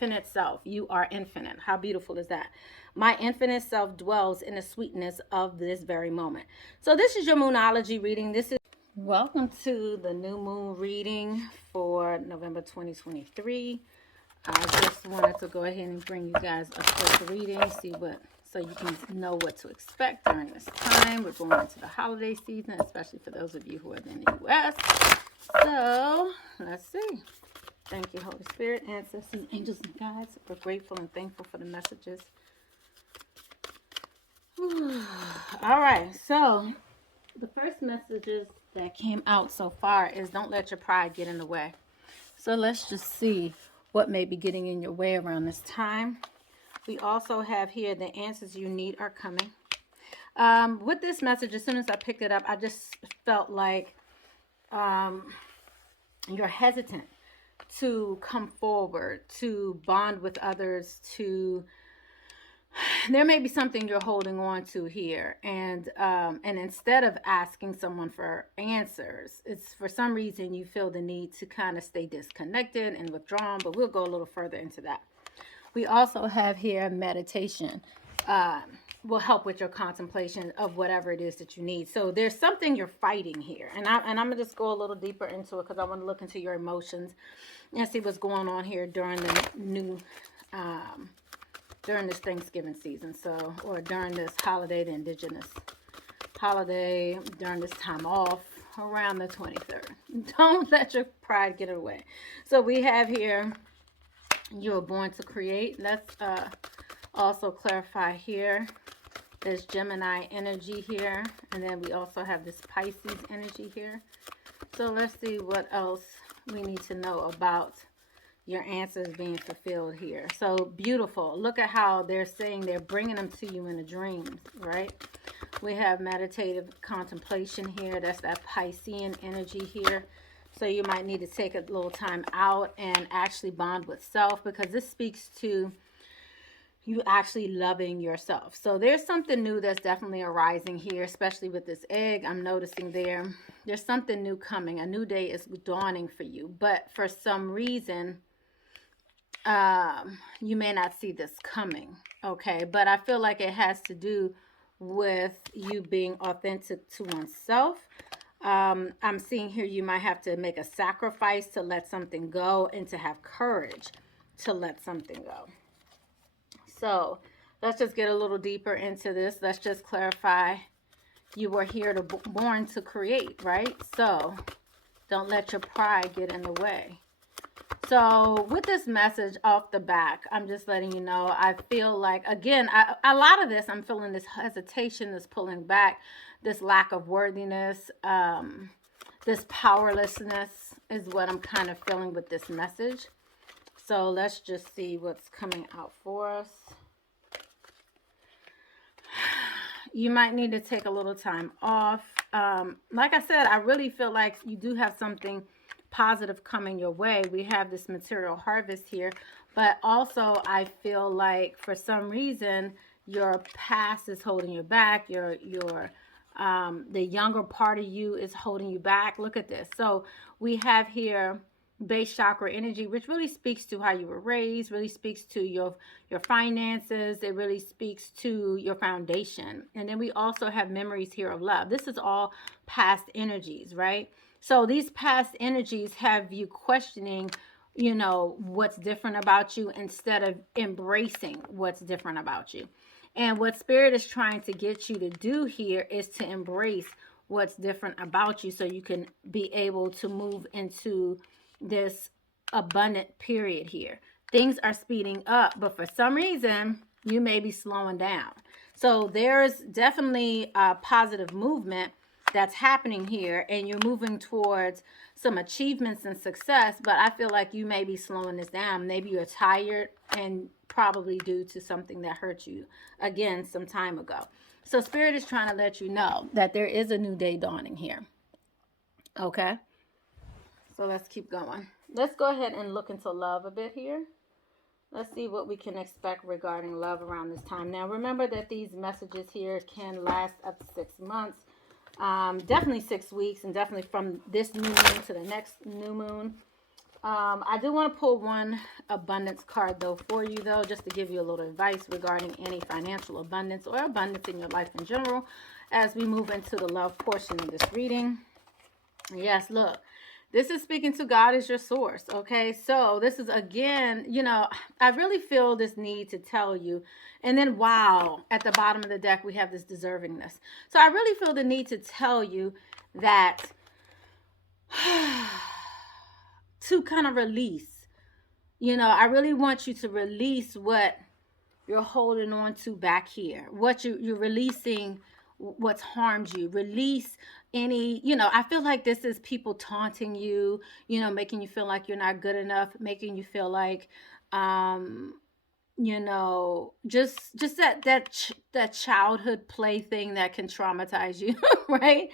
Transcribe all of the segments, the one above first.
infinite self. You are infinite. How beautiful is that? My infinite self dwells in the sweetness of this very moment. So this is your Moonology reading. This is welcome to the new moon reading for November 2023. I just wanted to go ahead and bring you guys a quick reading, so you can know what to expect during this time. We're going into the holiday season, especially for those of you who are in the U.S. So let's see. Thank you, Holy Spirit, ancestors, angels, and guides. We're grateful and thankful for the messages. All right, so the first messages that came out so far is don't let your pride get in the way. So let's just see what may be getting in your way around this time. We also have here the answers you need are coming. With this message, as soon as I picked it up, I just felt like you're hesitant to come forward, to bond with others, there may be something you're holding on to here, and instead of asking someone for answers, it's for some reason you feel the need to kind of stay disconnected and withdrawn, but we'll go a little further into that. We also have here meditation will help with your contemplation of whatever it is that you need. So there's something you're fighting here, and I'm gonna just go a little deeper into it because I want to look into your emotions and see what's going on here during the new during this Thanksgiving season, or during this holiday, the indigenous holiday, during this time off around the 23rd. Don't let your pride get away. So we have here, you were born to create. Let's also clarify here. There's Gemini energy here, and then we also have this Pisces energy here. So let's see what else we need to know about your answers being fulfilled here. So beautiful. Look at how they're saying they're bringing them to you in a dream, right? We have meditative contemplation here. That's that Piscean energy here. So you might need to take a little time out and actually bond with self, because this speaks to you actually loving yourself. So there's something new that's definitely arising here, especially with this egg. I'm noticing there's something new coming. A new day is dawning for you, but for some reason you may not see this coming, okay? But I feel like it has to do with you being authentic to oneself. I'm seeing here you might have to make a sacrifice to let something go, and to have courage to let something go. So let's just get a little deeper into this. Let's just clarify, you were here born to create, right? So don't let your pride get in the way. So with this message off the back, I'm just letting you know, I feel like, again, a lot of this, I'm feeling this hesitation, this pulling back, this lack of worthiness, this powerlessness is what I'm kind of feeling with this message. So let's just see what's coming out for us. You might need to take a little time off. Like I said, I really feel like you do have something positive coming your way. We have this material harvest here, but also I feel like for some reason your past is holding you back. The younger part of you is holding you back. Look at this. So we have here base chakra energy, which really speaks to how you were raised, really speaks to your finances. It really speaks to your foundation. And then we also have memories here of love. This is all past energies, right? So these past energies have you questioning, what's different about you, instead of embracing what's different about you. And what Spirit is trying to get you to do here is to embrace what's different about you, so you can be able to move into this abundant period here. Things are speeding up, but for some reason you may be slowing down. So there's definitely a positive movement that's happening here, and you're moving towards some achievements and success, but I feel like you may be slowing this down. Maybe you're tired, and probably due to something that hurt you again some time ago. So Spirit is trying to let you know that there is a new day dawning here. Okay, so let's keep going. Let's go ahead and look into love a bit here. Let's see what we can expect regarding love around this time. Now remember that these messages here can last up to 6 months. Definitely 6 weeks, and definitely from this new moon to the next new moon. I do want to pull one abundance card though for you though, just to give you a little advice regarding any financial abundance or abundance in your life in general as we move into the love portion of this reading. Yes, look, this is speaking to God as your source. Okay, so this is again, I really feel this need to tell you. And then, wow, at the bottom of the deck, we have this deservingness. So I really feel the need to tell you that to kind of release. I really want you to release what you're holding on to back here. What you're releasing, what's harmed you. Release any, I feel like this is people taunting you, making you feel like you're not good enough, making you feel like just that childhood plaything that can traumatize you. Right.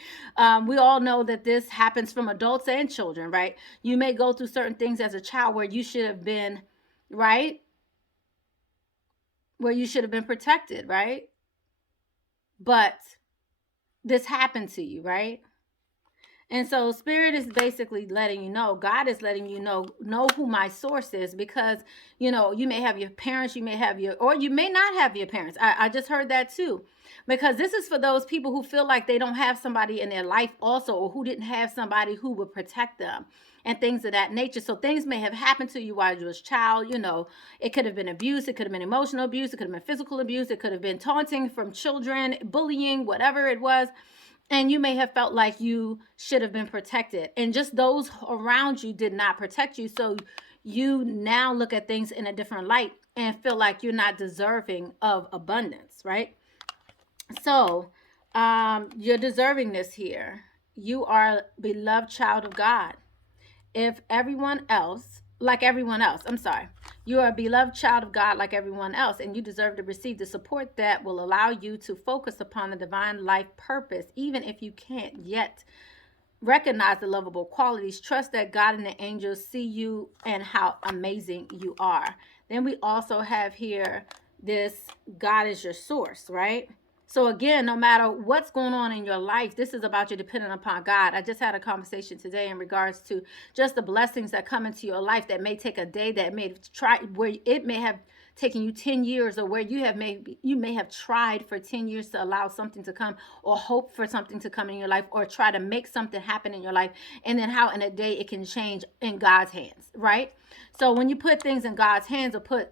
We all know that this happens from adults and children, right? You may go through certain things as a child where you should have been, right, where you should have been protected, right? But this happened to you, right? And so spirit is basically letting you know, God is letting you know who my source is, because, you may have your parents, you may have or you may not have your parents. I just heard that too, because this is for those people who feel like they don't have somebody in their life also, or who didn't have somebody who would protect them and things of that nature. So things may have happened to you while you was a child. It could have been abuse. It could have been emotional abuse. It could have been physical abuse. It could have been taunting from children, bullying, whatever it was. And you may have felt like you should have been protected, and just those around you did not protect you. So you now look at things in a different light and feel like you're not deserving of abundance, right? So you're deserving this here. You are a beloved child of God. If everyone else, like everyone else, I'm sorry, you are a beloved child of God like everyone else, and you deserve to receive the support that will allow you to focus upon the divine life purpose, even if you can't yet recognize the lovable qualities. Trust that God and the angels see you and how amazing you are. Then we also have here this God is your source, right? So again, no matter what's going on in your life, this is about you depending upon God. I just had a conversation today in regards to just the blessings that come into your life that may take a day, that may try, where it may have taken you 10 years, or where you may have tried for 10 years to allow something to come, or hope for something to come in your life, or try to make something happen in your life, and then how in a day it can change in God's hands, right? So when you put things in God's hands, or put,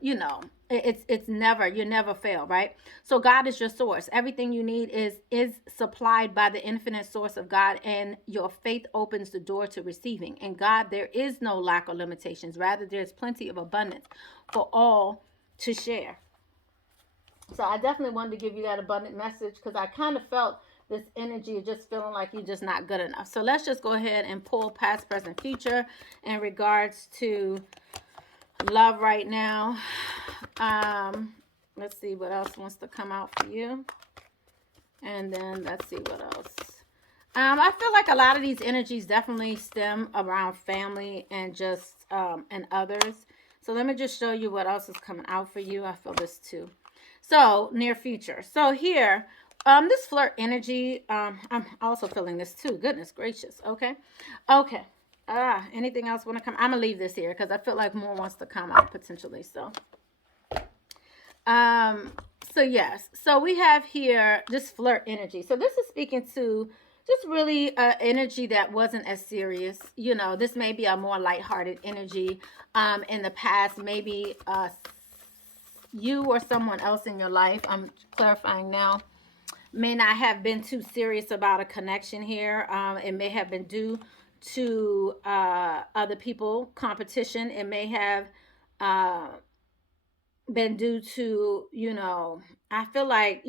it's never, you never fail, right? So God is your source. Everything you need is supplied by the infinite source of God, and your faith opens the door to receiving. In God, there is no lack or limitations. Rather, there's plenty of abundance for all to share. So I definitely wanted to give you that abundant message, because I kind of felt this energy of just feeling like you're just not good enough. So let's just go ahead and pull past, present, future in regards to love right now. Let's see what else wants to come out for you. And then let's see what else. I feel like a lot of these energies definitely stem around family and just and others. So let me just show you what else is coming out for you. I feel this too. So near future. So here, this flirt energy, I'm also feeling this too. Goodness gracious. Okay. Anything else want to come? I'm gonna leave this here because I feel like more wants to come out potentially. So yes. So we have here this flirt energy. So this is speaking to just really energy that wasn't as serious. This may be a more lighthearted energy. In the past, maybe you or someone else in your life, I'm clarifying now, may not have been too serious about a connection here. It may have been due to other people, competition. It may have been due to, I feel like,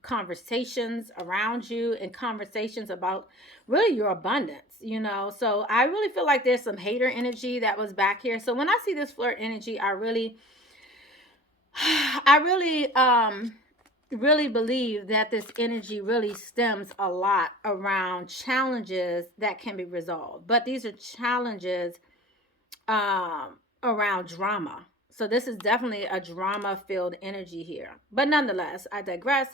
conversations around you, and conversations about really your abundance, So I really feel like there's some hater energy that was back here. So when I see this flirt energy, I really really believe that this energy really stems a lot around challenges that can be resolved. But these are challenges around drama. So this is definitely a drama-filled energy here. But nonetheless, I digress.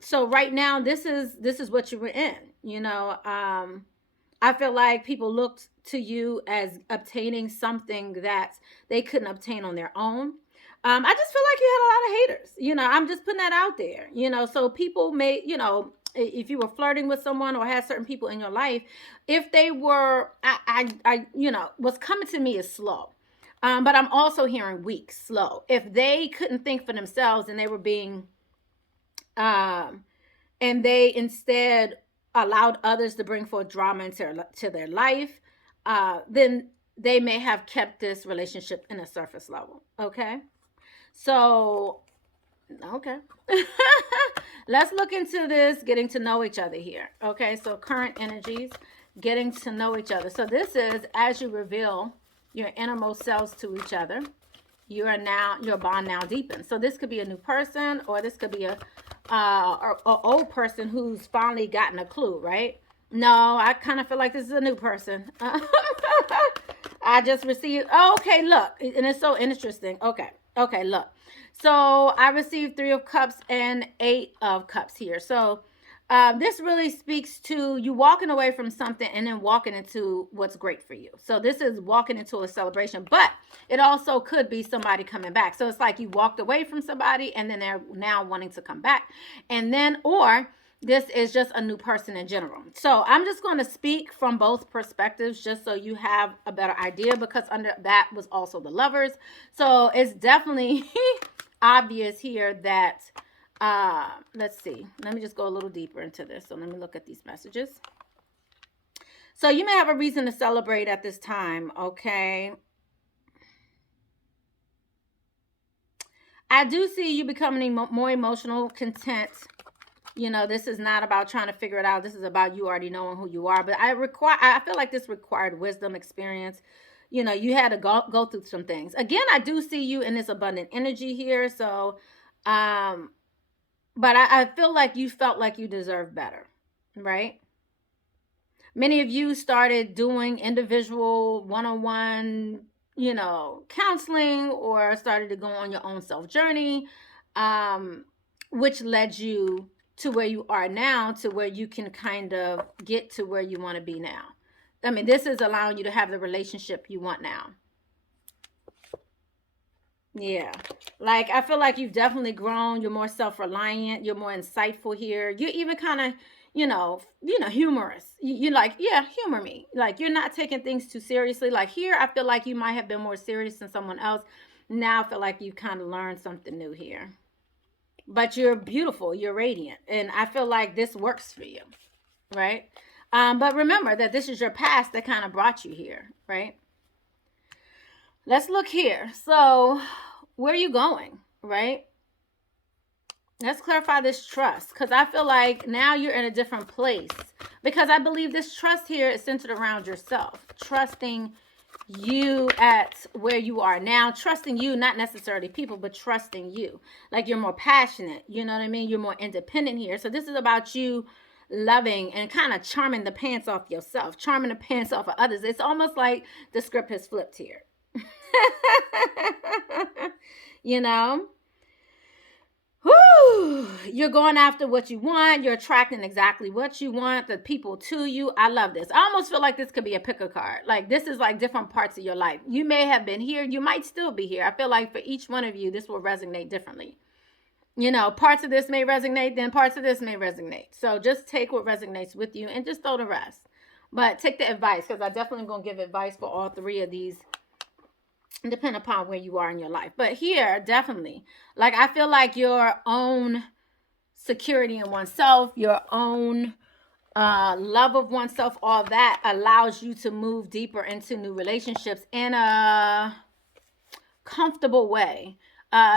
So right now, this is what you were in. I feel like people looked to you as obtaining something that they couldn't obtain on their own. I just feel like you had a lot of haters. I'm just putting that out there. So people may, if you were flirting with someone or had certain people in your life, if they were, what's coming to me is slow. But I'm also hearing weak, slow. If they couldn't think for themselves and they were being, um, and they instead allowed others to bring forth drama into their life, then they may have kept this relationship in a surface level. Okay. So, okay. Let's look into this getting to know each other here. Okay. So, current energies, getting to know each other. So, this is as you reveal your innermost selves to each other, your bond now deepens. So this could be a new person, or this could be a old person who's finally gotten a clue, right? No, I kind of feel like this is a new person. I just received. Oh, okay, look, and it's so interesting. Okay, look. So I received 3 of Cups and 8 of Cups here. So this really speaks to you walking away from something and then walking into what's great for you. So this is walking into a celebration, but it also could be somebody coming back. So it's like you walked away from somebody and then they're now wanting to come back. And then, or this is just a new person in general. So I'm just going to speak from both perspectives just so you have a better idea, because under that was also the Lovers. So it's definitely obvious here that let's see. Let me just go a little deeper into this. So let me look at these messages. So you may have a reason to celebrate at this time, okay? I do see you becoming more emotional, content. This is not about trying to figure it out. This is about you already knowing who you are. But I feel like this required wisdom, experience. You had to go through some things. Again, I do see you in this abundant energy here. So, but I feel like you felt like you deserve better, right? Many of you started doing individual one-on-one, counseling, or started to go on your own self journey, which led you to where you are now, to where you can kind of get to where you want to be now. I mean, this is allowing you to have the relationship you want now. Yeah. Like, I feel like you've definitely grown. You're more self-reliant. You're more insightful here. You're even kind of, humorous. You like, yeah, humor me. Like, you're not taking things too seriously. Like here, I feel like you might have been more serious than someone else. Now I feel like you kind of learned something new here. But you're beautiful. You're radiant. And I feel like this works for you, right? But remember that this is your past that kind of brought you here, right? Let's look here. So where are you going, right? Let's clarify this trust, because I feel like now you're in a different place, because I believe this trust here is centered around yourself, trusting you at where you are now, trusting you, not necessarily people, but trusting you. Like you're more passionate, you know what I mean? You're more independent here. So this is about you loving and kind of charming the pants off yourself, charming the pants off of others. It's almost like the script has flipped here. you know Whew. You're going after what you want. You're attracting exactly what you want, the people to you. I love this. I almost feel like this could be a picker card. Like this is like different parts of your life. You may have been here. You might still be here. I feel like for each one of you, this will resonate differently. Parts of this may resonate, then parts of this may resonate. So just take what resonates with you and just throw the rest. But take the advice, because I definitely am going to give advice for all 3 of these, depend upon where you are in your life. But here, definitely, like I feel like your own security in oneself, your own love of oneself, all that allows you to move deeper into new relationships in a comfortable way.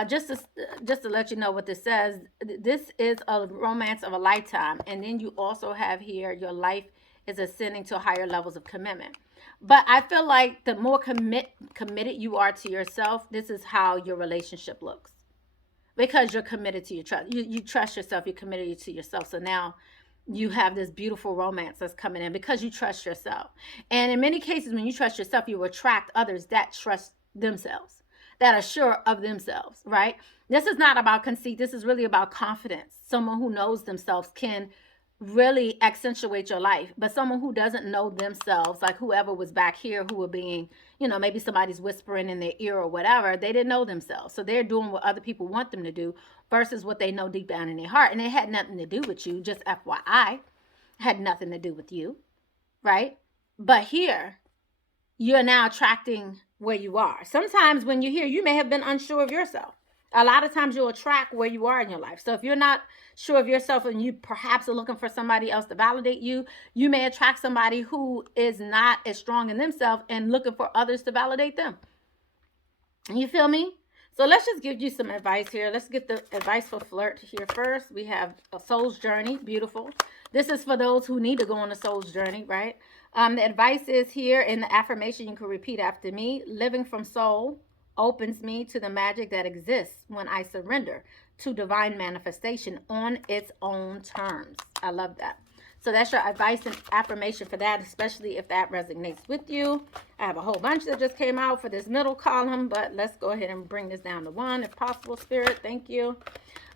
Just to let you know what this says, this is a romance of a lifetime. And then you also have here, your life is ascending to higher levels of commitment. But I feel like the more committed you are to yourself, this is how your relationship looks. Because you're committed to your trust. You trust yourself, you're committed to yourself. So now you have this beautiful romance that's coming in because you trust yourself. And in many cases, when you trust yourself, you attract others that trust themselves, that are sure of themselves, right? This is not about conceit. This is really about confidence. Someone who knows themselves can really accentuate your life. But someone who doesn't know themselves, like whoever was back here who were being, maybe somebody's whispering in their ear or whatever, they didn't know themselves. So they're doing what other people want them to do versus what they know deep down in their heart. And it had nothing to do with you, just FYI, had nothing to do with you, right? But here, you're now attracting where you are. Sometimes when you're here, you may have been unsure of yourself. A lot of times you'll attract where you are in your life. So if you're not sure of yourself and you perhaps are looking for somebody else to validate you, you may attract somebody who is not as strong in themselves and looking for others to validate them. You feel me? So let's just give you some advice here. Let's get the advice for flirt here first. We have a soul's journey. Beautiful. This is for those who need to go on a soul's journey, right? The advice is here in the affirmation. You can repeat after me. Living from soul opens me to the magic that exists when I surrender to divine manifestation on its own terms. I love that. So that's your advice and affirmation for that, especially if that resonates with you. I have a whole bunch that just came out for this middle column, but let's go ahead and bring this down to one if possible, Spirit. Thank you.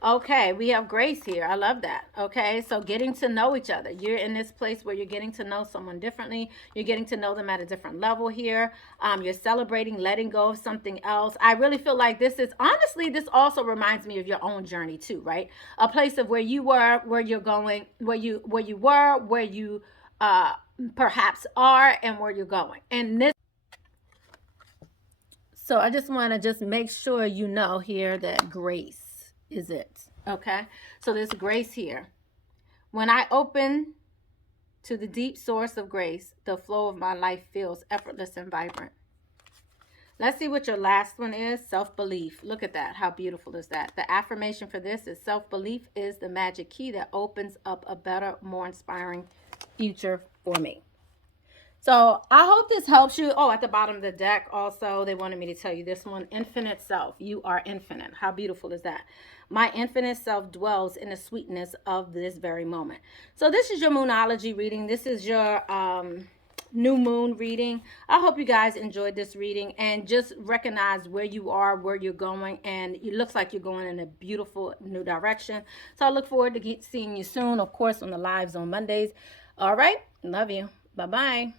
Okay, we have Grace here. I love that. Okay, so getting to know each other. You're in this place where you're getting to know someone differently. You're getting to know them at a different level here. You're celebrating, letting go of something else. I really feel like this is, honestly, this also reminds me of your own journey too, right? A place of where you were, where you're going, where you were, where you perhaps are, and where you're going. And this. So I just want to just make sure you know here that grace is it. Okay, so there's grace here. When I open to the deep source of grace, the flow of my life feels effortless and vibrant. Let's see what your last one is. Self-belief. Look at that. How beautiful is that? The affirmation for this is self-belief is the magic key that opens up a better, more inspiring future for me. So I hope this helps you. Oh, at the bottom of the deck also, they wanted me to tell you this one. Infinite self. You are infinite. How beautiful is that? My infinite self dwells in the sweetness of this very moment. So this is your moonology reading. This is your new moon reading. I hope you guys enjoyed this reading and just recognize where you are, where you're going, and it looks like you're going in a beautiful new direction. So I look forward to seeing you soon, of course, on the lives on Mondays. All right. Love you. Bye-bye.